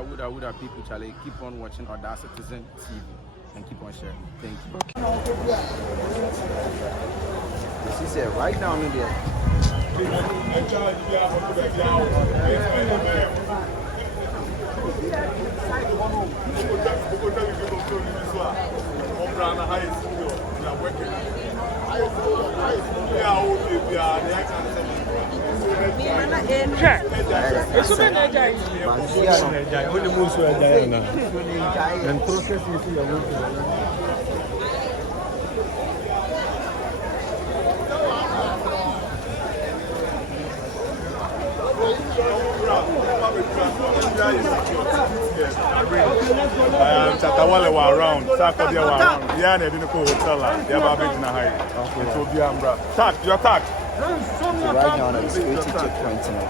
Woulda people, Charlie, keep on watching Other Citizen TV and keep on sharing. Thank you. She said, right down in there. Tatawale were around, Sarkodie were around. Yeah, they didn't go hotel. They have a big in a high. It will be Ambra. Tack, your tack. So right now, I'm security checkpoint now.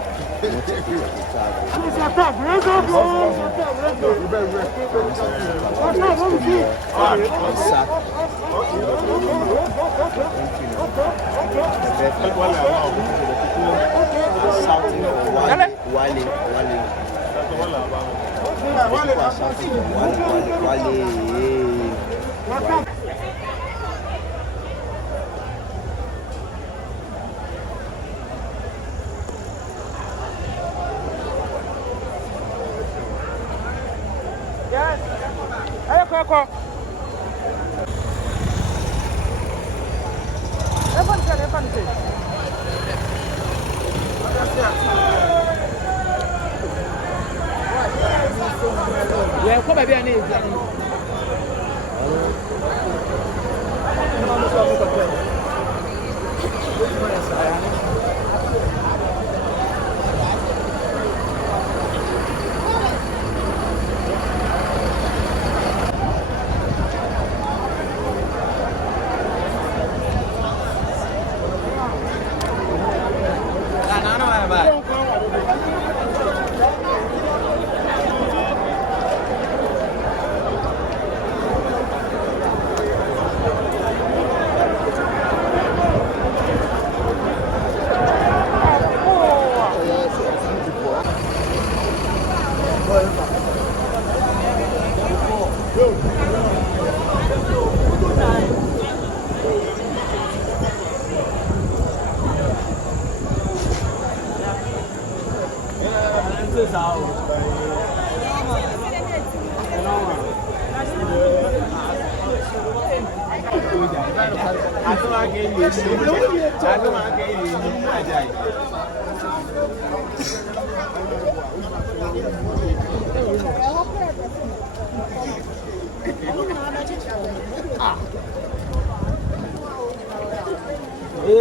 Yeah, come baby, I need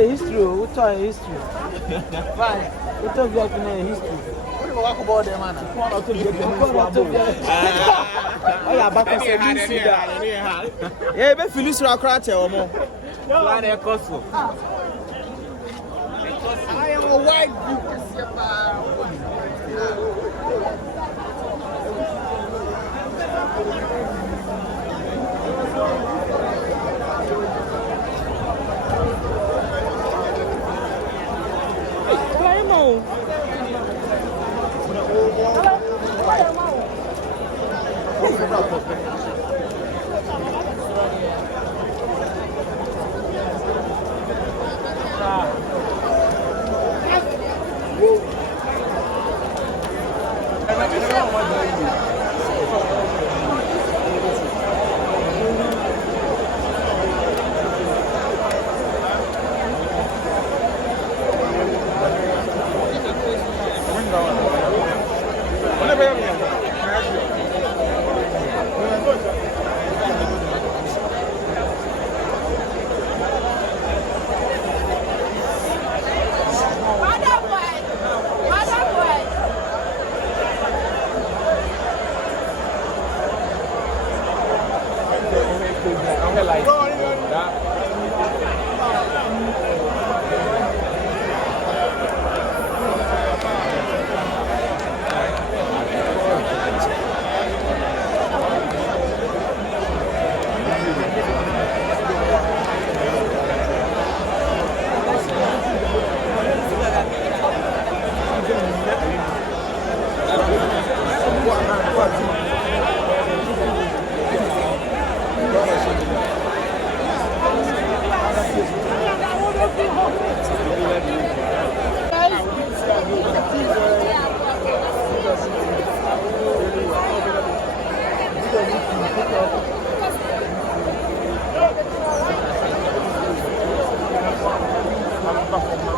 history. What's our history? Fine. What's our history? What about them, man? Yeah, but Phyllis Rackrate or more. I am a white Watching